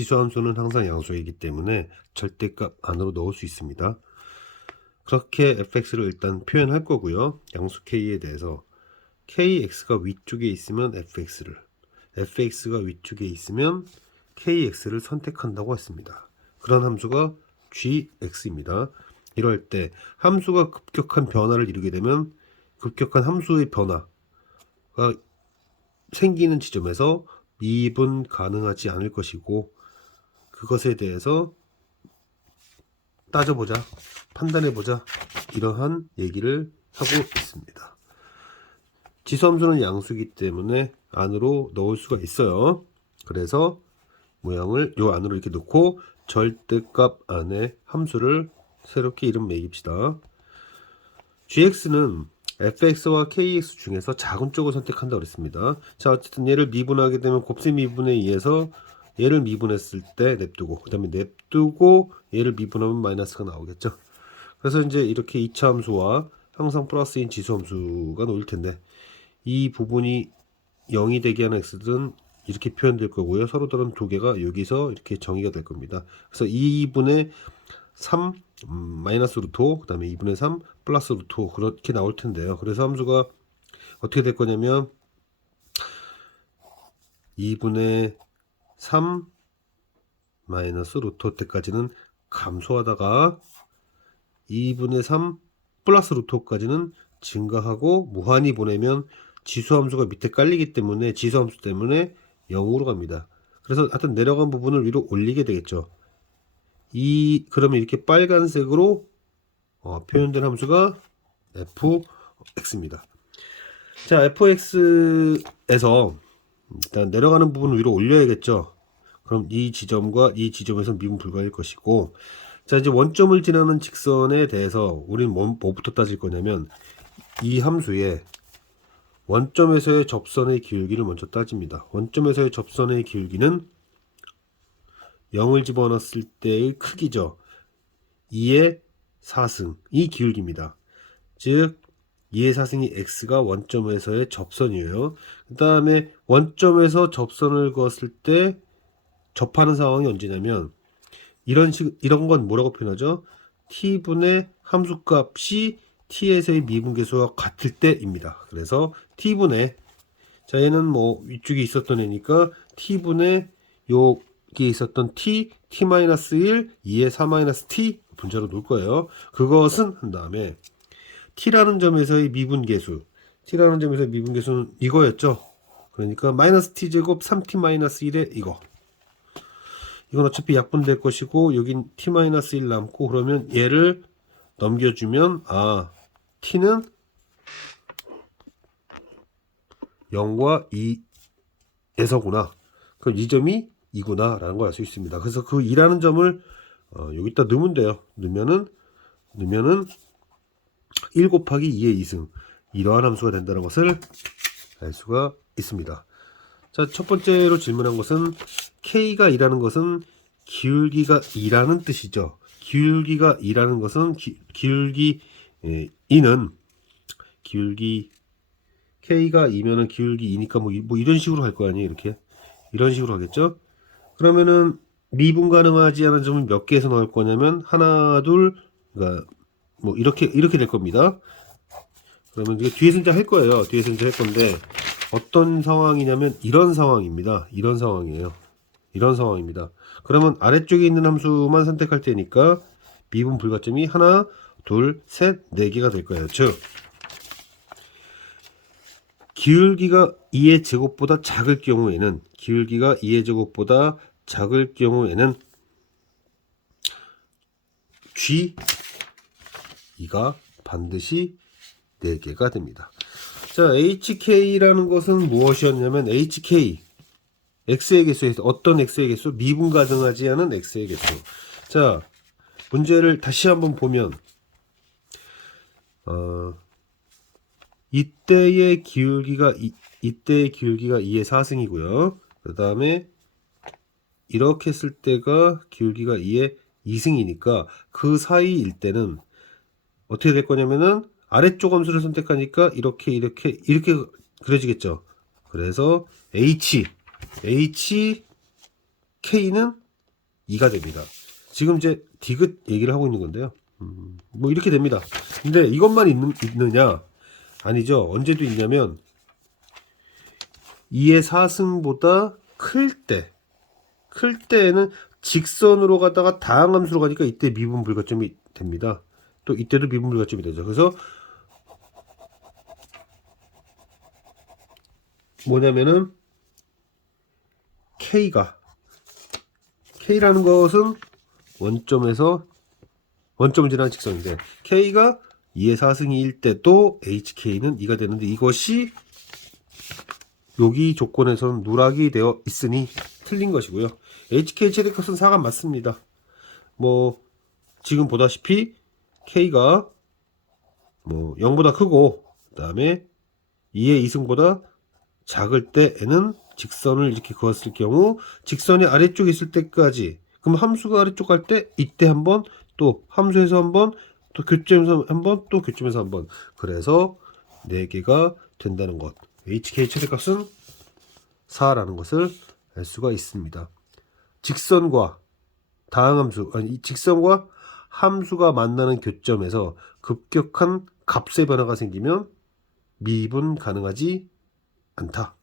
지수함수는 항상 양수이기 때문에 절대값 안으로 넣을 수 있습니다. 그렇게 fx를 일단 표현할 거고요. 양수 k에 대해서 kx가 위쪽에 있으면 fx를 fx가 위쪽에 있으면 kx를 선택한다고 했습니다. 그런 함수가 gx입니다. 이럴 때 함수가 급격한 변화를 이루게 되면 급격한 함수의 변화가 생기는 지점에서 미분 가능하지 않을 것이고 그것에 대해서 따져보자, 판단해보자 이러한 얘기를 하고 있습니다. 지수함수는 양수이기 때문에 안으로 넣을 수가 있어요. 그래서 모양을 요 안으로 이렇게 넣고 절대값 안에 함수를 새롭게 이름 매깁시다. gx는 fx와 kx 중에서 작은 쪽을 선택한다 그랬습니다. 자, 어쨌든 얘를 미분하게 되면 곱셈 미분에 의해서 얘를 미분했을 때 냅두고 그 다음에 냅두고 얘를 미분하면 마이너스가 나오겠죠. 그래서 이제 이렇게 2차 함수와 항상 플러스인 지수 함수가 놓일 텐데 이 부분이 0이 되게 하는 x든 이렇게 표현될 거고요. 서로 다른 두 개가 여기서 이렇게 정의가 될 겁니다. 그래서 2분의 3 음, 마이너스 루트 5, 그 다음에 2분의 3 플러스 루트 5 그렇게 나올 텐데요. 그래서 함수가 어떻게 될 거냐면 2분의 3 마이너스 루트 5 때까지는 감소하다가 2분의 3 플러스 루트 5까지는 증가하고 무한히 보내면 지수함수가 밑에 깔리기 때문에 지수함수 때문에 0으로 갑니다. 그래서 하여튼 내려간 부분을 위로 올리게 되겠죠. 이 그러면 이렇게 빨간색으로 어, 표현된 함수가 fx입니다. 자, fx에서 일단 내려가는 부분을 위로 올려야겠죠. 그럼 이 지점과 이 지점에서 미분 불가일 것이고, 자 이제 원점을 지나는 직선에 대해서 우리는 뭐, 뭐부터 따질 거냐면 이 함수의 원점에서의 접선의 기울기를 먼저 따집니다. 원점에서의 접선의 기울기는 0을 집어넣었을 때의 크기죠. 2의 4승, 이 기울기입니다. 즉, 2의 4승이 x가 원점에서의 접선이에요. 그 다음에 원점에서 접선을 그었을 때 접하는 상황이 언제냐면 이런 식 이런 건 뭐라고 표현하죠? t분의 함수값이 t에서의 미분계수와 같을 때입니다. 그래서 t분의 자 얘는 뭐 위쪽에 있었던 애니까 t분의 여기에 있었던 t t-1 2의 4-t 분자로 놓을 거예요. 그것은 한 다음에 t라는 점에서의 미분계수. t라는 점에서의 미분계수는 이거였죠. 그러니까 마이너스 t 제곱 3t 마이너스 1에 이거. 이건 어차피 약분될 것이고 여긴 t-1 남고 그러면 얘를 넘겨주면 아 t는 0과 2에서구나. 그럼 이 점이 2구나 라는 걸 알 수 있습니다. 그래서 그 2라는 점을 어, 여기다 넣으면 돼요. 넣으면은 넣으면은 1 곱하기 2의 2승 이러한 함수가 된다는 것을 알 수가 있습니다 자, 첫 번째로 질문한 것은 K가 2라는 것은 기울기가 2라는 뜻이죠. 기울기가 2라는 것은 기, 기울기 예, 2는 기울기 K가 2면은 기울기 2니까 뭐, 뭐 이런 식으로 할 거 아니에요. 이렇게. 이런 식으로 하겠죠. 그러면은 미분 가능하지 않은 점은 몇 개에서 나올 거냐면 하나, 둘, 그러니까 뭐 이렇게 이렇게 될 겁니다. 그러면 이게 뒤에서 이제 할 거예요. 뒤에서 이제 할 건데 어떤 상황이냐면 이런 상황입니다. 이런 상황이에요. 이런 상황입니다. 그러면 아래쪽에 있는 함수만 선택할 테니까 미분 불가점이 하나, 둘, 셋, 네 개가 될 거예요. 즉 기울기가 2의 제곱보다 작을 경우에는 기울기가 2의 제곱보다 작을 경우에는 G 2가 반드시 4개가 됩니다. 자, HK라는 것은 무엇이었냐면 HK X의 개수에서 어떤 X의 개수? 미분 가능하지 않은 X의 개수. 자, 문제를 다시 한번 보면 어, 이때의 기울기가 이, 이때의 기울기가 2의 4승이고요. 그 다음에 이렇게 했을 때가 기울기가 2의 2승이니까 그 사이일 때는 어떻게 될 거냐면은 아래쪽 함수를 선택하니까 이렇게 이렇게 이렇게 그려지겠죠. 그래서 h h k는 2가 됩니다. 지금 이제 디귿 얘기를 하고 있는 건데요. 음, 뭐 이렇게 됩니다. 근데 이것만 있는, 있느냐? 아니죠. 언제도 있냐면 2의 4승보다 클 때, 클 때에는 직선으로 가다가 다항함수로 가니까 이때 미분 불가점이 됩니다. 또 이때도 미분 불가점이 되죠. 그래서 뭐냐면은 K가 K라는 것은 원점에서 원점을 지나는 직선인데 K가 2의 4승이일 때도 HK는 2가 되는데 이것이 여기 조건에서는 누락이 되어 있으니 틀린 것이고요. HK 최대값은 4가 맞습니다. 뭐 지금 보다시피 K가 뭐 0보다 크고 그 다음에 2의 2승보다 작을 때에는 직선을 이렇게 그었을 경우 직선이 아래쪽에 있을 때까지 그럼 함수가 아래쪽 갈 때 이때 한번 또 함수에서 한번 또 교점에서 한번 또 교점에서 한번 그래서 4개가 된다는 것 HK 최대값은 4라는 것을 알 수가 있습니다. 직선과 다항함수 아니 이 직선과 함수가 만나는 교점에서 급격한 값의 변화가 생기면 미분 가능하지 않다.